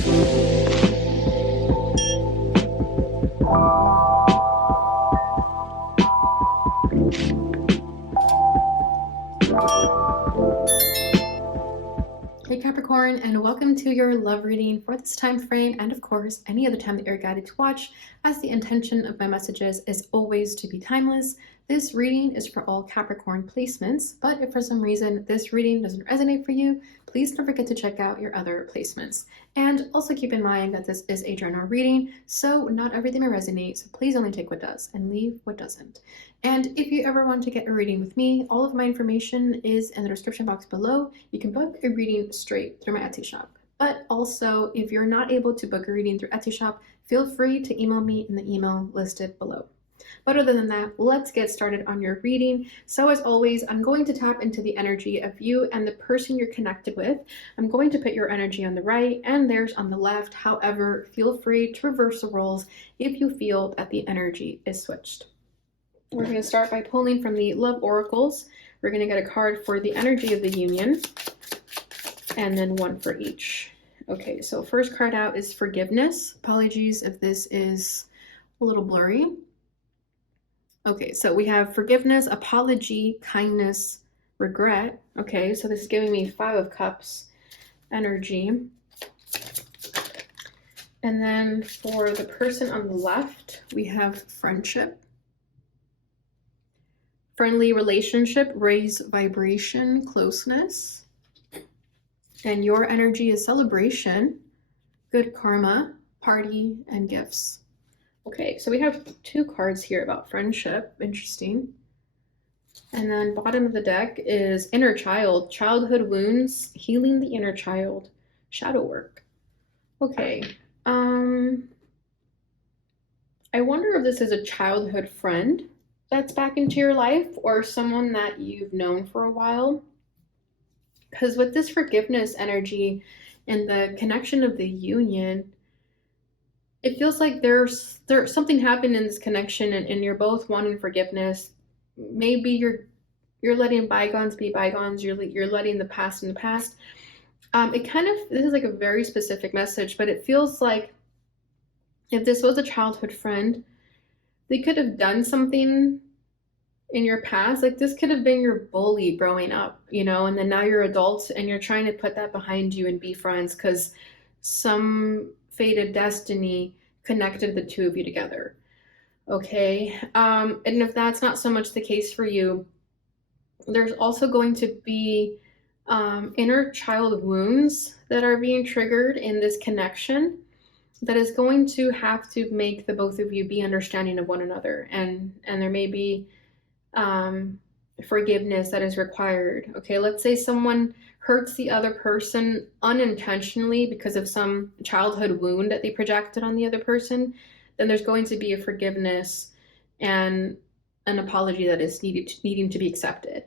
Hey Capricorn, and welcome to your love reading for this time frame, and of course any other time that you're guided to watch, as the intention of my messages is always to be timeless. This reading is for all Capricorn placements, but if for some reason this reading doesn't resonate for you, please don't forget to check out your other placements. And also keep in mind that this is a general reading, so not everything may resonate, so please only take what does and leave what doesn't. And if you ever want to get a reading with me, all of my information is in the description box below. You can book a reading straight through my Etsy shop. But also, if you're not able to book a reading through Etsy shop, feel free to email me in the email listed below. But other than that, let's get started on your reading. So as always, I'm going to tap into the energy of you and the person you're connected with. I'm going to put your energy on the right and theirs on the left. However, feel free to reverse the roles if you feel that the energy is switched. We're going to start by pulling from the Love Oracles. We're going to get a card for the energy of the union, and then one for each. Okay, so first card out is Forgiveness. Apologies if this is a little blurry. Okay, so we have Forgiveness, Apology, Kindness, Regret. Okay, so this is giving me Five of Cups energy. And then for the person on the left, we have Friendship. Friendly relationship, raise vibration, closeness. And your energy is celebration, good karma, party, and gifts. Okay, so we have two cards here about friendship. Interesting. And then bottom of the deck is Inner Child, childhood wounds, healing the inner child, shadow work. Okay. I wonder if this is a childhood friend that's back into your life, or someone that you've known for a while. Because with this forgiveness energy and the connection of the union, it feels like there's something happened in this connection, and you're both wanting forgiveness. Maybe you're letting bygones be bygones. You're letting the past in the past. This is like a very specific message, but it feels like if this was a childhood friend, they could have done something in your past. Like this could have been your bully growing up, you know, and then now you're adults and you're trying to put that behind you and be friends because some fated destiny connected the two of you together. Okay. And if that's not so much the case for you, there's also going to be inner child wounds that are being triggered in this connection that is going to have to make the both of you be understanding of one another, and there may be forgiveness that is required. Okay, let's say someone hurts the other person unintentionally because of some childhood wound that they projected on the other person, then there's going to be a forgiveness and an apology that is needing to be accepted.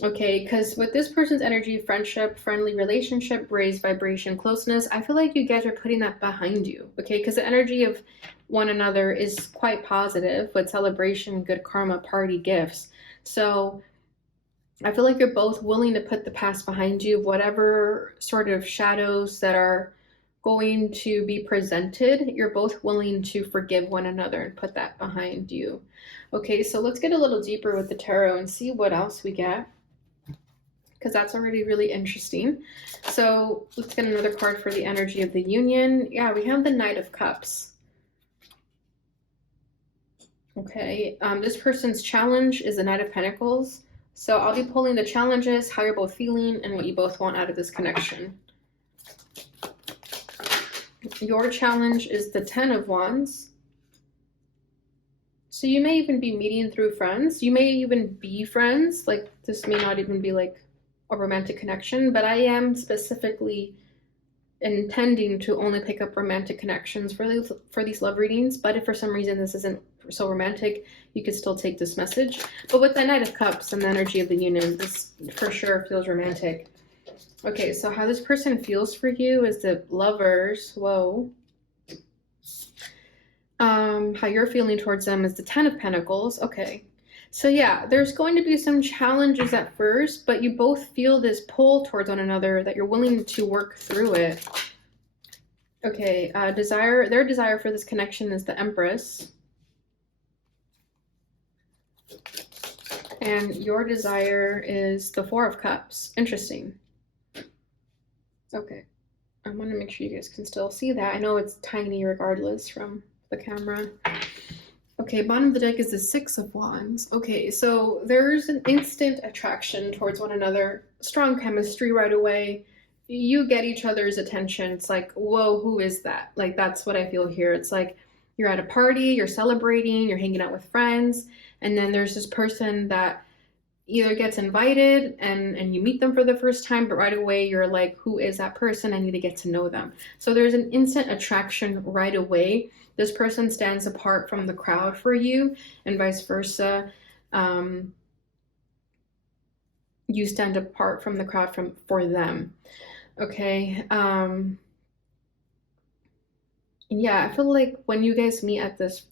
Okay, because with this person's energy, friendship, friendly relationship, raised vibration, closeness, I feel like you guys are putting that behind you, okay? Because the energy of one another is quite positive with celebration, good karma, party, gifts. So I feel like you're both willing to put the past behind you, whatever sort of shadows that are going to be presented, you're both willing to forgive one another and put that behind you. Okay, so let's get a little deeper with the tarot and see what else we get, because that's already really interesting. So let's get another card for the energy of the union. Yeah, we have the Knight of Cups. Okay, this person's challenge is the Knight of Pentacles. So I'll be pulling the challenges, how you're both feeling, and what you both want out of this connection. Your challenge is the Ten of Wands. So you may even be meeting through friends. You may even be friends. Like this may not even be like a romantic connection, but I am specifically intending to only pick up romantic connections for these love readings. But if for some reason this isn't so romantic, you could still take this message. But with the Knight of Cups and the energy of the union, this for sure feels romantic. Okay, so how this person feels for you is the Lovers. Whoa. How you're feeling towards them is the Ten of Pentacles. Okay. So yeah, there's going to be some challenges at first, but you both feel this pull towards one another that you're willing to work through it. Okay, their desire for this connection is the Empress. And your desire is the Four of Cups. Interesting. Okay. I want to make sure you guys can still see that. I know it's tiny regardless from the camera. Okay, bottom of the deck is the Six of Wands. Okay, so there's an instant attraction towards one another, strong chemistry right away. You get each other's attention. It's like, whoa, who is that? Like, that's what I feel here. It's like you're at a party, you're celebrating, you're hanging out with friends, and then there's this person that either gets invited and you meet them for the first time, but right away you're like, who is that person? I need to get to know them. So there's an instant attraction right away. This person stands apart from the crowd for you, and vice versa. You stand apart from the crowd for them. Okay. Yeah, I feel like when you guys meet at this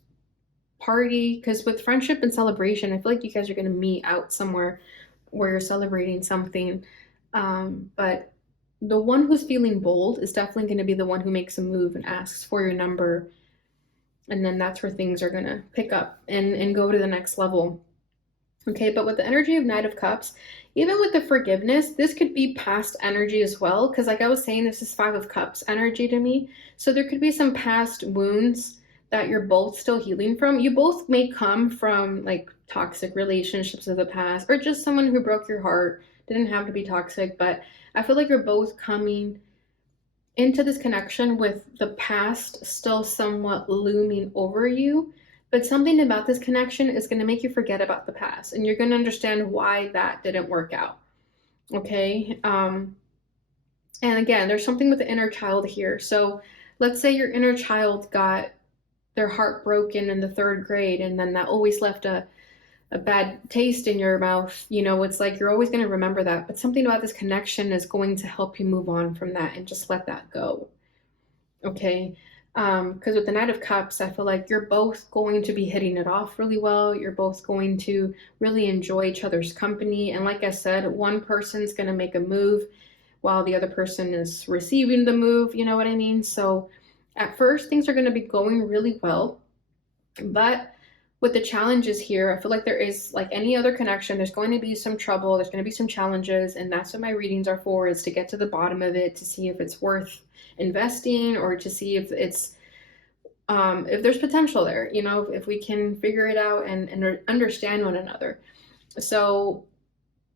party, because with friendship and celebration, I feel like you guys are going to meet out somewhere where you're celebrating something. But the one who's feeling bold is definitely going to be the one who makes a move and asks for your number. And then that's where things are going to pick up and go to the next level. Okay, but with the energy of Knight of Cups, even with the forgiveness, this could be past energy as well. Because like I was saying, this is Five of Cups energy to me. So there could be some past wounds that you're both still healing from. You both may come from like toxic relationships of the past, or just someone who broke your heart. Didn't have to be toxic, but I feel like you're both coming into this connection with the past still somewhat looming over you. But something about this connection is going to make you forget about the past, and you're going to understand why that didn't work out. Okay. And again, there's something with the inner child here. So let's say your inner child got their heart broken in the third grade, and then that always left a bad taste in your mouth. You know, it's like you're always going to remember that. But something about this connection is going to help you move on from that and just let that go. Okay. Because with the Knight of Cups, I feel like you're both going to be hitting it off really well. You're both going to really enjoy each other's company. And like I said, one person's going to make a move while the other person is receiving the move. You know what I mean? So at first, things are going to be going really well. But with the challenges here, I feel like there is, like any other connection, there's going to be some trouble. There's going to be some challenges. And that's what my readings are for, is to get to the bottom of it, to see if it's worth investing, or to see if it's if there's potential there, you know, if we can figure it out and understand one another. So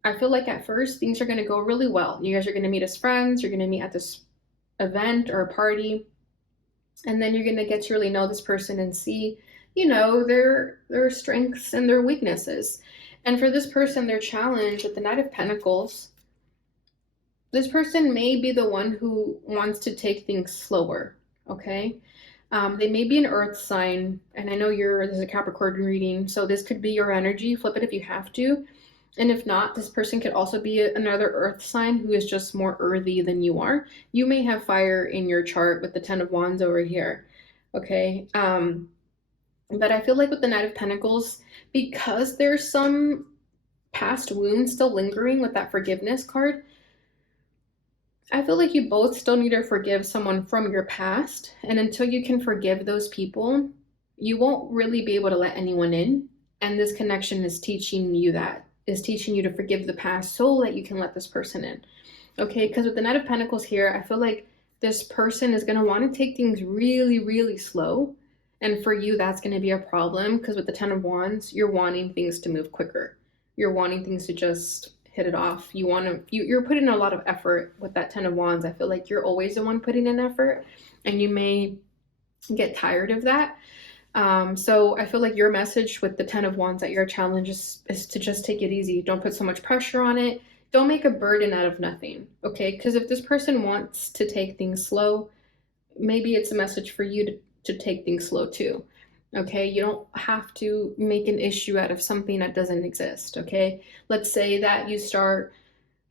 I feel like at first things are going to go really well. You guys are going to meet as friends. You're going to meet at this event or a party, and then you're going to get to really know this person and see, you know, their strengths and their weaknesses. And for this person, their challenge with the Knight of Pentacles, this person may be the one who wants to take things slower. Okay. They may be an earth sign, and I know this is a Capricorn reading, so this could be your energy. Flip it if you have to. And if not, this person could also be another earth sign who is just more earthy than you are. You may have fire in your chart with the Ten of Wands over here. Okay. But I feel like with the Knight of Pentacles, because there's some past wounds still lingering with that forgiveness card, I feel like you both still need to forgive someone from your past. And until you can forgive those people, you won't really be able to let anyone in. And this connection is teaching you that, is teaching you to forgive the past so that you can let this person in. Okay, because with the Knight of Pentacles here, I feel like this person is going to want to take things really, really slow. And for you, that's going to be a problem, because with the Ten of Wands, you're wanting things to move quicker. You're wanting things to just hit it off. You're putting a lot of effort with that Ten of Wands. I feel like you're always the one putting in effort, and you may get tired of that. So I feel like your message with the Ten of Wands at your challenge is to just take it easy. Don't put so much pressure on it. Don't make a burden out of nothing. Okay. Because if this person wants to take things slow, maybe it's a message for you to take things slow too. Okay, you don't have to make an issue out of something that doesn't exist. Okay, let's say that you start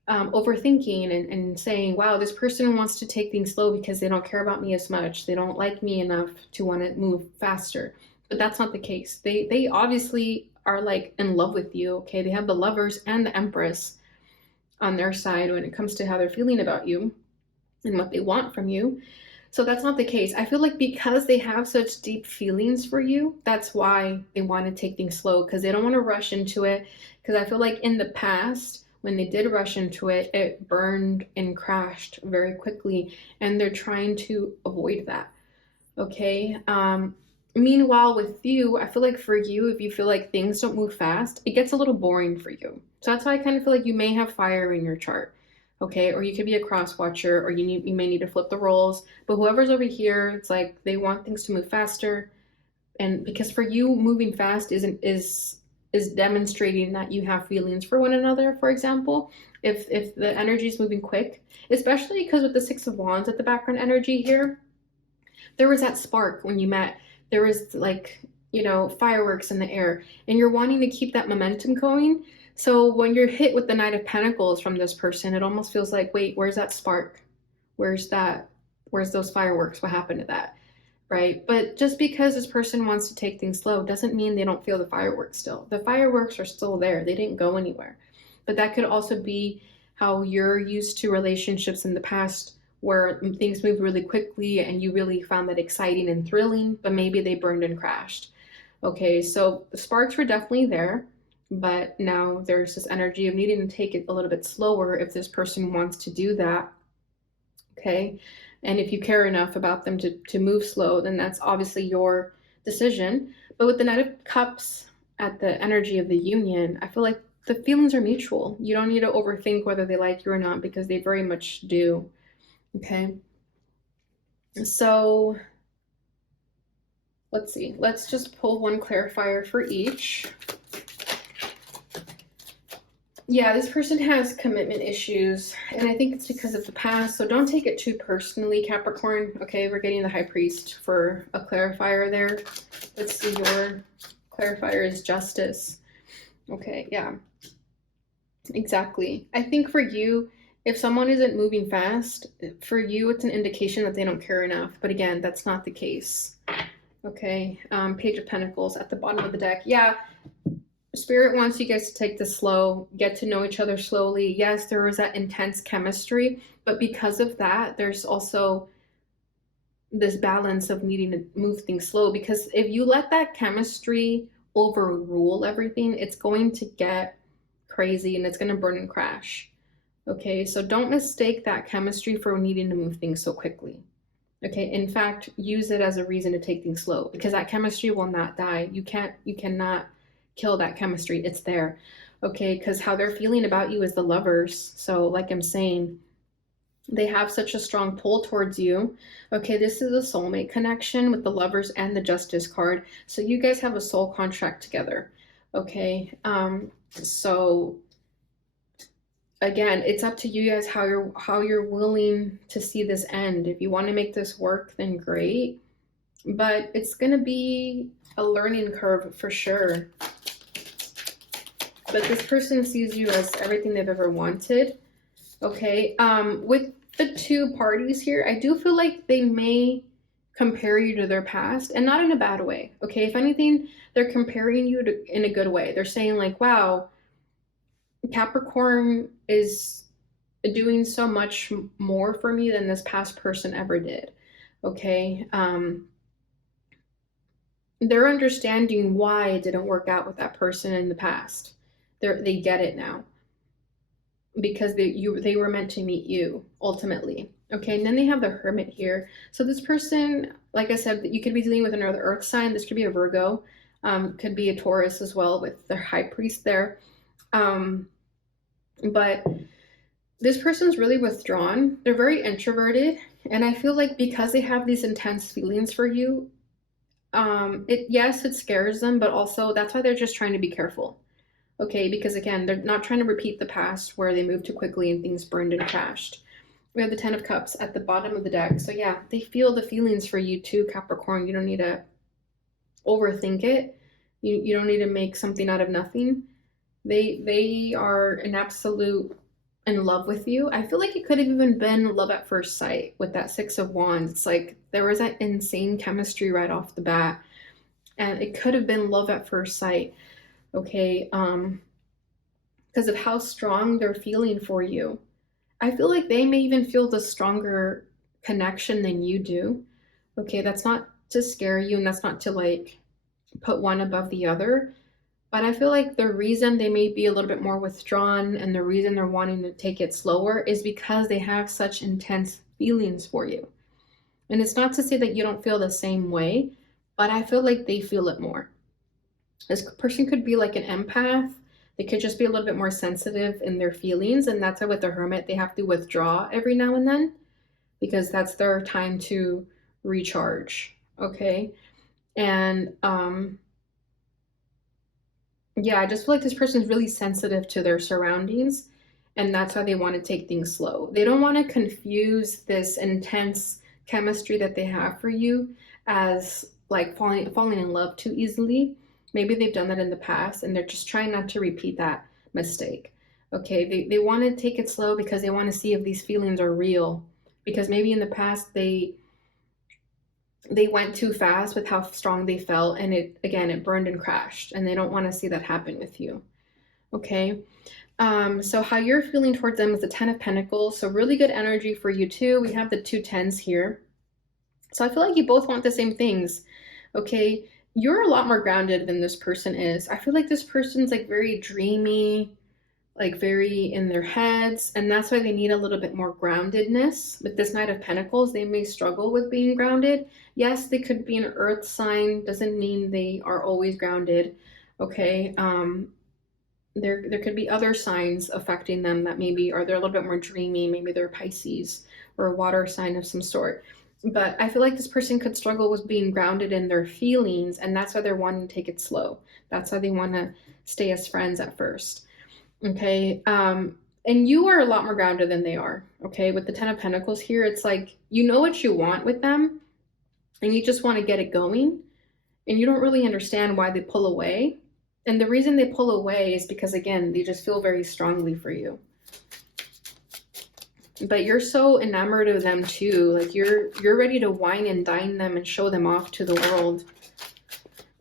overthinking and saying, wow, this person wants to take things slow because they don't care about me as much. They don't like me enough to want to move faster. But that's not the case. They obviously are like in love with you. Okay, they have the Lovers and the Empress on their side when it comes to how they're feeling about you and what they want from you. So that's not the case. I feel like because they have such deep feelings for you, that's why they want to take things slow, because they don't want to rush into it. Because I feel like in the past, when they did rush into it, it burned and crashed very quickly, and they're trying to avoid that. Okay. Meanwhile, with you, I feel like for you, if you feel like things don't move fast, it gets a little boring for you. So that's why I kind of feel like you may have fire in your chart. Okay, or you could be a cross watcher, or you may need to flip the roles. But whoever's over here, it's like they want things to move faster, and because for you, moving fast is demonstrating that you have feelings for one another. For example, if the energy is moving quick, especially because with the Six of Wands at the background energy here, there was that spark when you met. There was like, fireworks in the air, and you're wanting to keep that momentum going. So when you're hit with the Knight of Pentacles from this person, it almost feels like, wait, where's that spark? Where's those fireworks? What happened to that? Right? But just because this person wants to take things slow doesn't mean they don't feel the fireworks still. The fireworks are still there. They didn't go anywhere. But that could also be how you're used to relationships in the past, where things move really quickly and you really found that exciting and thrilling, but maybe they burned and crashed. Okay, so the sparks were definitely there, but now there's this energy of needing to take it a little bit slower if this person wants to do that. Okay, and if you care enough about them to move slow, then that's obviously your decision. But with the Knight of Cups at the energy of the union, I feel like the feelings are mutual. You don't need to overthink whether they like you or not, because they very much do. Okay, so let's see. Let's just pull one clarifier for each. Yeah, this person has commitment issues, and I think it's because of the past, so don't take it too personally, Capricorn. Okay, we're getting the High Priest for a clarifier there. Let's see, your clarifier is Justice. Okay, yeah, exactly. I think for you, if someone isn't moving fast, for you, it's an indication that they don't care enough. But again, that's not the case. Okay, Page of Pentacles at the bottom of the deck. Yeah, Spirit wants you guys to take this slow, get to know each other slowly. Yes, there was that intense chemistry, but because of that, there's also this balance of needing to move things slow, because if you let that chemistry overrule everything, it's going to get crazy and it's going to burn and crash. Okay, so don't mistake that chemistry for needing to move things so quickly. Okay, in fact, use it as a reason to take things slow, because that chemistry will not die. You cannot kill that chemistry. It's there. Okay, because how they're feeling about you is the Lovers. So like I'm saying, they have such a strong pull towards you. Okay, this is a soulmate connection with the Lovers and the Justice card. So you guys have a soul contract together. Okay, so again, it's up to you guys how you're willing to see this end. If you want to make this work, then great. But it's gonna be a learning curve for sure. But this person sees you as everything they've ever wanted. Okay, with the two parties here, I do feel like they may compare you to their past, and not in a bad way. Okay, if anything, they're comparing you in a good way. They're saying like, wow, Capricorn is doing so much more for me than this past person ever did. Okay, they're understanding why it didn't work out with that person in the past. They get it now, because they were meant to meet you ultimately. Okay, and then they have the Hermit here. So this person, like I said, you could be dealing with another earth sign. This could be a Virgo, could be a Taurus as well, with the High Priest there. But this person's really withdrawn. They're very introverted, and I feel like because they have these intense feelings for you, yes, it scares them, but also that's why they're just trying to be careful. Okay, because again, they're not trying to repeat the past where they moved too quickly and things burned and crashed. We have the Ten of Cups at the bottom of the deck. So yeah, they feel the feelings for you too, Capricorn. You don't need to overthink it. You don't need to make something out of nothing. They are an absolute in love with you. I feel like it could have even been love at first sight with that Six of Wands. It's like there was that insane chemistry right off the bat, and it could have been love at first sight. Okay, because of how strong they're feeling for you. I feel like they may even feel the stronger connection than you do. Okay, that's not to scare you and that's not to like put one above the other. But I feel like the reason they may be a little bit more withdrawn and the reason they're wanting to take it slower is because they have such intense feelings for you. And it's not to say that you don't feel the same way, but I feel like they feel it more. This person could be like an empath. They could just be a little bit more sensitive in their feelings. And that's why with the hermit, they have to withdraw every now and then because that's their time to recharge. Okay. And yeah, I just feel like this person is really sensitive to their surroundings. And that's why they want to take things slow. They don't want to confuse this intense chemistry that they have for you as like falling in love too easily. Maybe they've done that in the past and they're just trying not to repeat that mistake. Okay, they want to take it slow because they want to see if these feelings are real. Because maybe in the past they went too fast with how strong they felt and it burned and crashed and they don't want to see that happen with you. Okay. So how you're feeling towards them is the 10 of Pentacles. So really good energy for you too. We have the 2 10s here. So I feel like you both want the same things. Okay. You're a lot more grounded than this person is. I feel like this person's like very dreamy, like very in their heads, and that's why they need a little bit more groundedness. With this Knight of Pentacles, they may struggle with being grounded. Yes, they could be an earth sign, doesn't mean they are always grounded. Okay. There could be other signs affecting them that maybe are they're a little bit more dreamy, maybe they're Pisces or a water sign of some sort. But I feel like this person could struggle with being grounded in their feelings, and that's why they're wanting to take it slow. That's why they want to stay as friends at first. Okay. And you are a lot more grounded than they are. Okay. With the 10 of Pentacles here, it's like you know what you want with them and you just want to get it going, and you don't really understand why they pull away. And the reason they pull away is because, again, they just feel very strongly for you. But you're so enamored of them too. Like you're ready to wine and dine them and show them off to the world.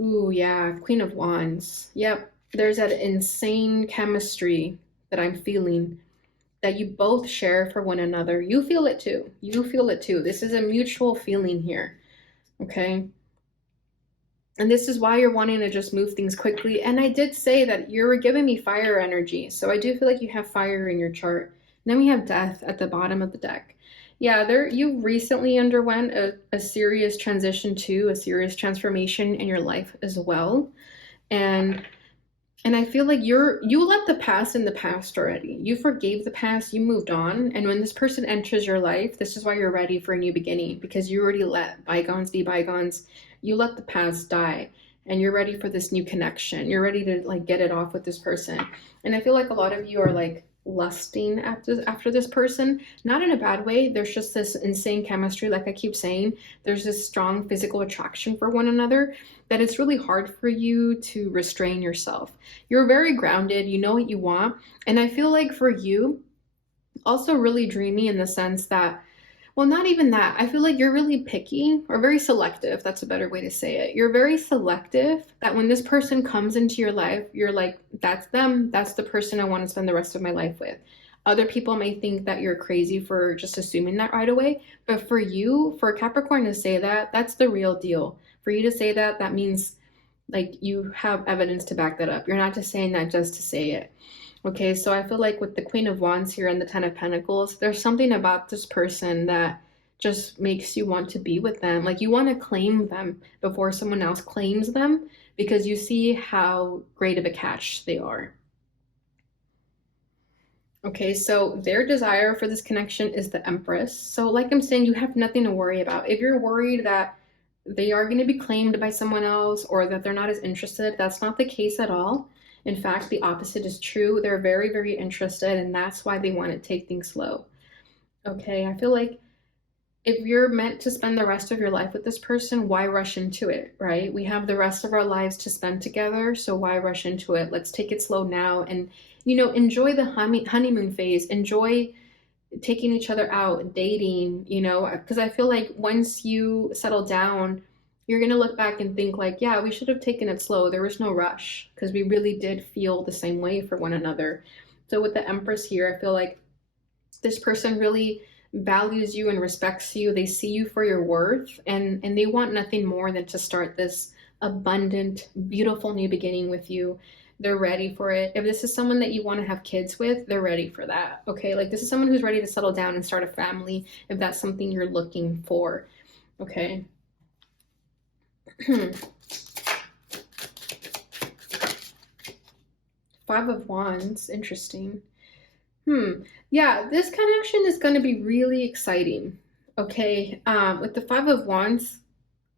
Ooh, yeah, Queen of Wands. Yep, there's that insane chemistry that I'm feeling that you both share for one another. You feel it too. You feel it too. This is a mutual feeling here. Okay. And this is why you're wanting to just move things quickly. And I did say that you're giving me fire energy. So I do feel like you have fire in your chart. And then we have death at the bottom of the deck. Yeah, you recently underwent a serious transition too, a serious transformation in your life as well. And I feel like you let the past in the past already. You forgave the past, you moved on. And when this person enters your life, this is why you're ready for a new beginning, because you already let bygones be bygones. You let the past die and you're ready for this new connection. You're ready to like get it off with this person. And I feel like a lot of you are like lusting after this person, not in a bad way. There's just this insane chemistry. Like I keep saying, there's this strong physical attraction for one another that it's really hard for you to restrain yourself. You're very grounded, you know what you want. And I feel like for you, also really dreamy in the sense that, well, not even that. I feel like you're really picky or very selective. That's a better way to say it. You're very selective that when this person comes into your life, you're like, that's them. That's the person I want to spend the rest of my life with. Other people may think that you're crazy for just assuming that right away. But for you, for a Capricorn to say that, that's the real deal. For you to say that, that means like you have evidence to back that up. You're not just saying that just to say it. Okay, so I feel like with the Queen of Wands here and the 10 of Pentacles, there's something about this person that just makes you want to be with them. Like you want to claim them before someone else claims them because you see how great of a catch they are. Okay, so their desire for this connection is the Empress. So like I'm saying, you have nothing to worry about. If you're worried that they are going to be claimed by someone else or that they're not as interested, that's not the case at all. In fact, the opposite is true. They're very, very interested, and that's why they want to take things slow. Okay, I feel like if you're meant to spend the rest of your life with this person, why rush into it, right? We have the rest of our lives to spend together, so why rush into it? Let's take it slow now and, enjoy the honeymoon phase. Enjoy taking each other out, dating, because I feel like once you settle down, you're going to look back and think like, yeah, we should have taken it slow. There was no rush because we really did feel the same way for one another. So with the Empress here, I feel like this person really values you and respects you. They see you for your worth, and they want nothing more than to start this abundant, beautiful new beginning with you. They're ready for it. If this is someone that you want to have kids with, they're ready for that. Okay, like this is someone who's ready to settle down and start a family if that's something you're looking for. Okay. Five of Wands, interesting. Yeah, this connection is going to be really exciting. Okay, with the Five of Wands,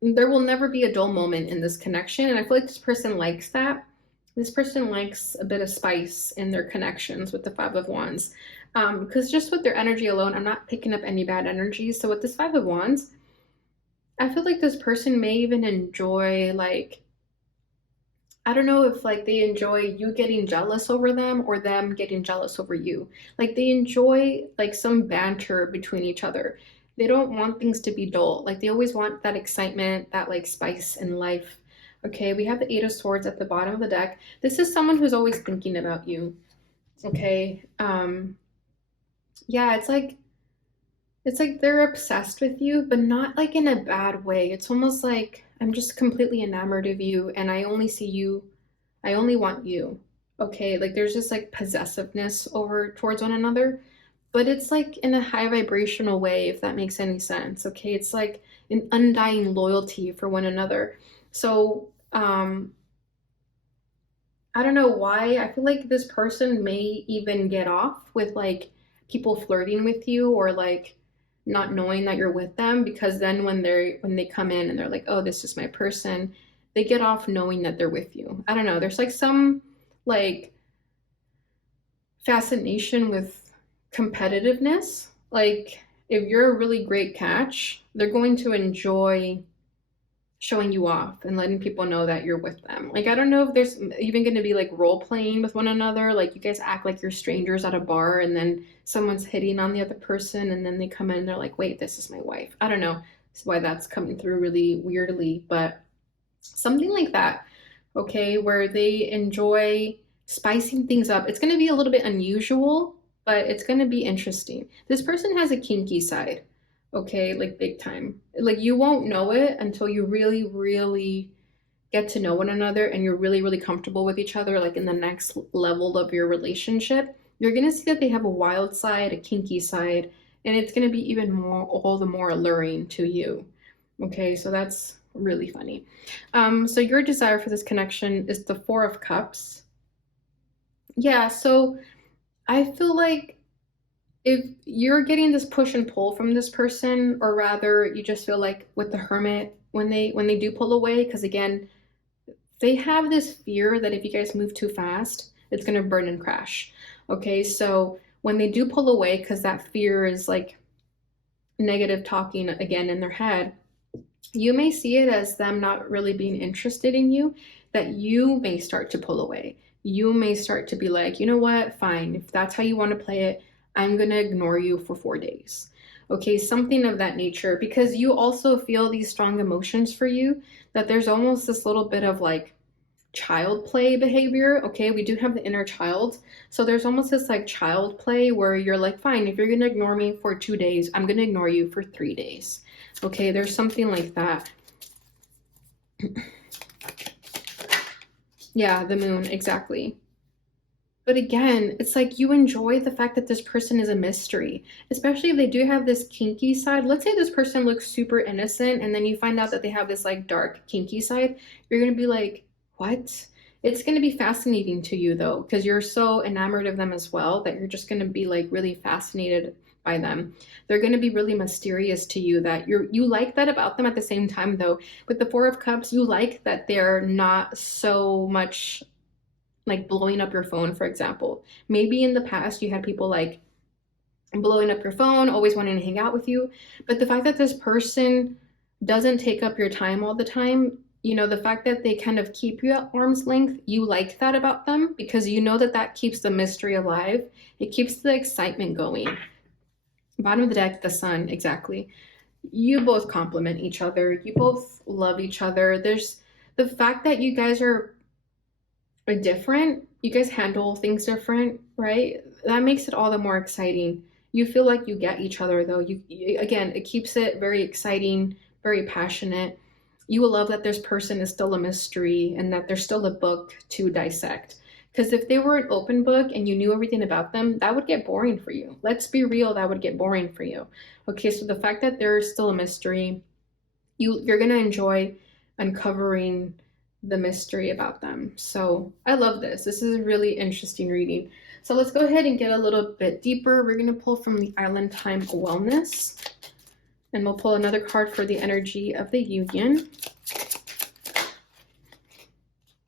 there will never be a dull moment in this connection, and I feel like this person likes that. This person likes a bit of spice in their connections with the Five of Wands, because just with their energy alone, I'm not picking up any bad energy. So with this Five of Wands, I feel like this person may even enjoy, like, I don't know if like they enjoy you getting jealous over them or them getting jealous over you. Like they enjoy like some banter between each other. They don't want things to be dull. Like they always want that excitement, that like spice in life. Okay, we have the Eight of Swords at the bottom of the deck. This is someone who's always thinking about you. Okay. Yeah, it's like they're obsessed with you, but not like in a bad way. It's almost like I'm just completely enamored of you and I only see you, I only want you. Okay, like there's just like possessiveness over towards one another, but it's like in a high vibrational way, if that makes any sense. Okay, it's like an undying loyalty for one another. So, I don't know why. I feel like this person may even get off with like people flirting with you or like not knowing that you're with them, because then when they come in and they're like, "Oh, this is my person," they get off knowing that they're with you. I don't know. There's like some like fascination with competitiveness. Like if you're a really great catch, they're going to enjoy showing you off and letting people know that you're with them. Like, I don't know if there's even going to be like role playing with one another. Like, you guys act like you're strangers at a bar and then someone's hitting on the other person and then they come in and they're like, wait, this is my wife. I don't know why that's coming through really weirdly, but something like that. Okay, where they enjoy spicing things up. It's going to be a little bit unusual, but it's going to be interesting. This person has a kinky side. Okay, like big time. Like you won't know it until you really, really get to know one another and you're really, really comfortable with each other, like in the next level of your relationship. You're gonna see that they have a wild side, a kinky side, and it's gonna be even more, all the more alluring to you. Okay, so that's really funny. So your desire for this connection is the Four of Cups. Yeah, so I feel like if you're getting this push and pull from this person, or rather you just feel like with the Hermit, when they do pull away, because again, they have this fear that if you guys move too fast, it's going to burn and crash. Okay, so when they do pull away, because that fear is like negative talking again in their head, you may see it as them not really being interested in you, that you may start to pull away. You may start to be like, you know what, fine, if that's how you want to play it, I'm going to ignore you for 4 days. Okay, something of that nature, because you also feel these strong emotions for you, that there's almost this little bit of like child play behavior. Okay, we do have the inner child. So there's almost this like child play where you're like, fine, if you're going to ignore me for 2 days, I'm going to ignore you for 3 days. Okay, there's something like that. Yeah, the moon, exactly. But again, it's like you enjoy the fact that this person is a mystery, especially if they do have this kinky side. Let's say this person looks super innocent and then you find out that they have this like dark kinky side. You're going to be like, what? It's going to be fascinating to you though, because you're so enamored of them as well that you're just going to be like really fascinated by them. They're going to be really mysterious to you, that you like that about them. At the same time though, with the Four of Cups, you like that they're not so much like blowing up your phone, for example. Maybe in the past you had people like blowing up your phone, always wanting to hang out with you, but the fact that this person doesn't take up your time all the time, the fact that they kind of keep you at arm's length, you like that about them, because you know that that keeps the mystery alive. It keeps the excitement going. Bottom of the deck, the Sun, exactly. You both complement each other. You both love each other. There's the fact that you guys are different. You guys handle things different, right? That makes it all the more exciting. You feel like you get each other though. Again, it keeps it very exciting, very passionate. You will love that this person is still a mystery and that there's still a book to dissect. Because if they were an open book and you knew everything about them, that would get boring for you. Let's be real, that would get boring for you. Okay, so the fact that there's still a mystery, you're gonna enjoy uncovering the mystery about them. So I love this. This is a really interesting reading. So let's go ahead and get a little bit deeper. We're gonna pull from the Island Time Wellness, and we'll pull another card for the energy of the union.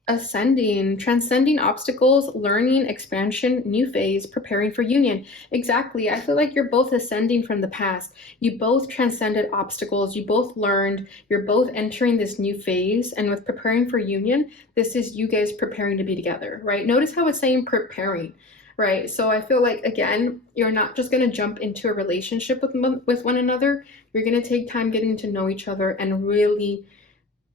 Ascending, transcending obstacles, learning, expansion, new phase, preparing for union. Exactly. I feel like you're both ascending from the past. You both transcended obstacles. You both learned. You're both entering this new phase. And with preparing for union, this is you guys preparing to be together, right? Notice how it's saying preparing, right? So I feel like, again, you're not just going to jump into a relationship with one another. You're going to take time getting to know each other and really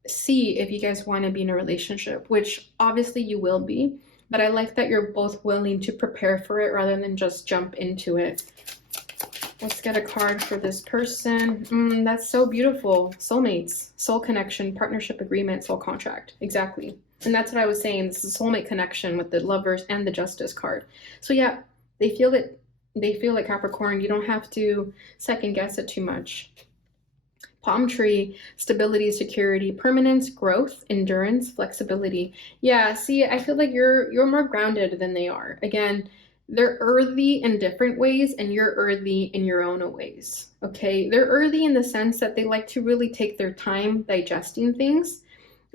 see if you guys want to be in a relationship, which obviously you will be, but I like that you're both willing to prepare for it rather than just jump into it. Let's get a card for this person. That's so beautiful. Soulmates, soul connection, partnership agreement, soul contract. Exactly. And that's what I was saying. This is a soulmate connection with the Lovers and the Justice card. So yeah, they feel it. They feel like Capricorn. You don't have to second guess it too much. Palm tree, stability, security, permanence, growth, endurance, flexibility. Yeah, see, I feel like you're more grounded than they are. Again, they're earthy in different ways and you're earthy in your own ways. Okay, they're earthy in the sense that they like to really take their time digesting things.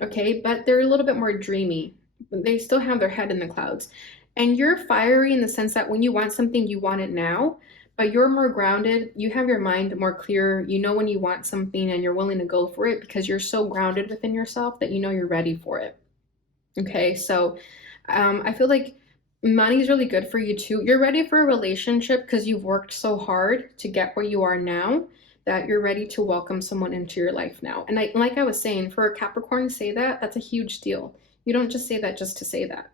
Okay, but they're a little bit more dreamy. They still have their head in the clouds. And you're fiery in the sense that when you want something, you want it now. But you're more grounded, you have your mind more clear, you know when you want something and you're willing to go for it because you're so grounded within yourself that you know you're ready for it. Okay, so I feel like money is really good for you too. You're ready for a relationship because you've worked so hard to get where you are now that you're ready to welcome someone into your life now. And like I was saying, for a Capricorn to say that, that's a huge deal. You don't just say that just to say that.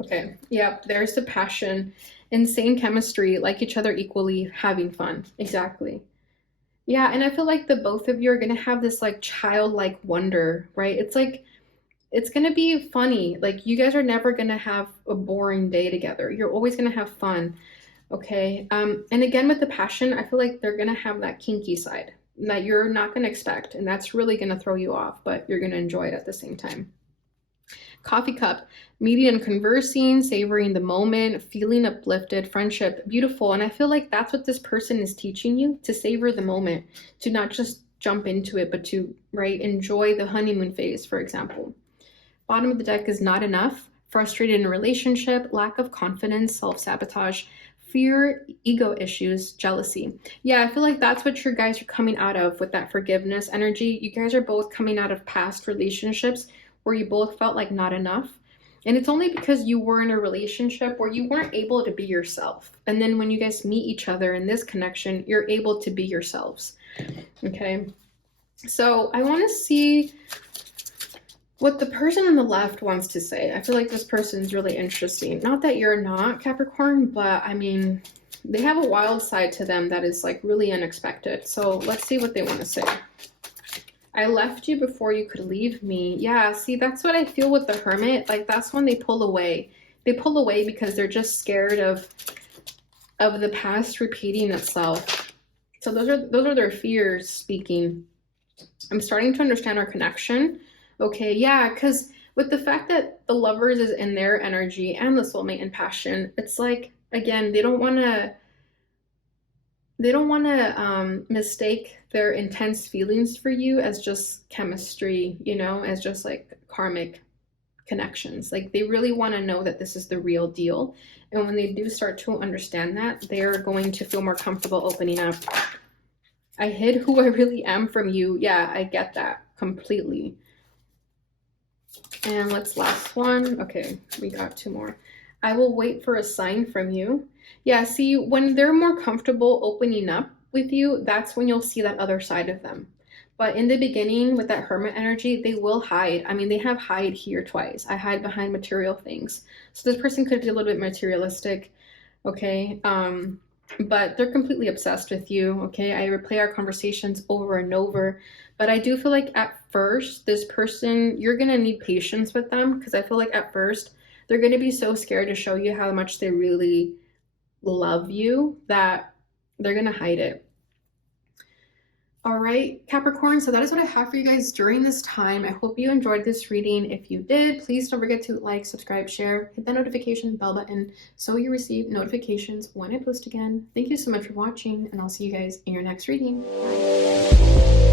Okay, yep, there's the passion, insane chemistry, like each other equally, having fun. Exactly. Yeah, and I feel like the both of you are gonna have this like childlike wonder, right? It's like, it's gonna be funny. Like you guys are never gonna have a boring day together. You're always gonna have fun. Okay. And again with the passion, I feel like they're gonna have that kinky side that you're not gonna expect, and that's really gonna throw you off, but you're gonna enjoy it at the same time. Coffee cup, meeting and conversing, savoring the moment, feeling uplifted, friendship, beautiful. And I feel like that's what this person is teaching you, to savor the moment, to not just jump into it, but to, right, enjoy the honeymoon phase, for example. Bottom of the deck is not enough, frustrated in a relationship, lack of confidence, self-sabotage, fear, ego issues, jealousy. Yeah, I feel like that's what you guys are coming out of with that forgiveness energy. You guys are both coming out of past relationships where you both felt like not enough. And it's only because you were in a relationship where you weren't able to be yourself. And then when you guys meet each other in this connection, you're able to be yourselves. Okay. So I want to see what the person on the left wants to say. I feel like this person is really interesting. Not that you're not Capricorn, but I mean, they have a wild side to them that is like really unexpected. So let's see what they want to say. I left you before you could leave me. Yeah, see, that's what I feel with the Hermit. Like, that's when they pull away. They pull away because they're just scared of the past repeating itself. So those are their fears speaking. I'm starting to understand our connection. Okay, yeah, because with the fact that the Lovers is in their energy and the soulmate and passion, it's like, again, they don't want to mistake their intense feelings for you as just chemistry, you know, as just like karmic connections. Like they really want to know that this is the real deal. And when they do start to understand that, they're going to feel more comfortable opening up. I hid who I really am from you. Yeah, I get that completely. And let's last one. Okay, we got two more. I will wait for a sign from you. Yeah, see, when they're more comfortable opening up with you, that's when you'll see that other side of them. But in the beginning, with that Hermit energy, they will hide. I mean, they have hide here twice. I hide behind material things. So this person could be a little bit materialistic, okay? But they're completely obsessed with you, okay? I replay our conversations over and over. But I do feel like at first, this person, you're going to need patience with them, because I feel like at first, they're going to be so scared to show you how much they really love you that they're going to hide it. All right, Capricorn, so that is what I have for you guys during this time. I hope you enjoyed this reading. If you did, please don't forget to like, subscribe, share, hit that notification bell button so you receive notifications when I post again. Thank you so much for watching, and I'll see you guys in your next reading. Bye.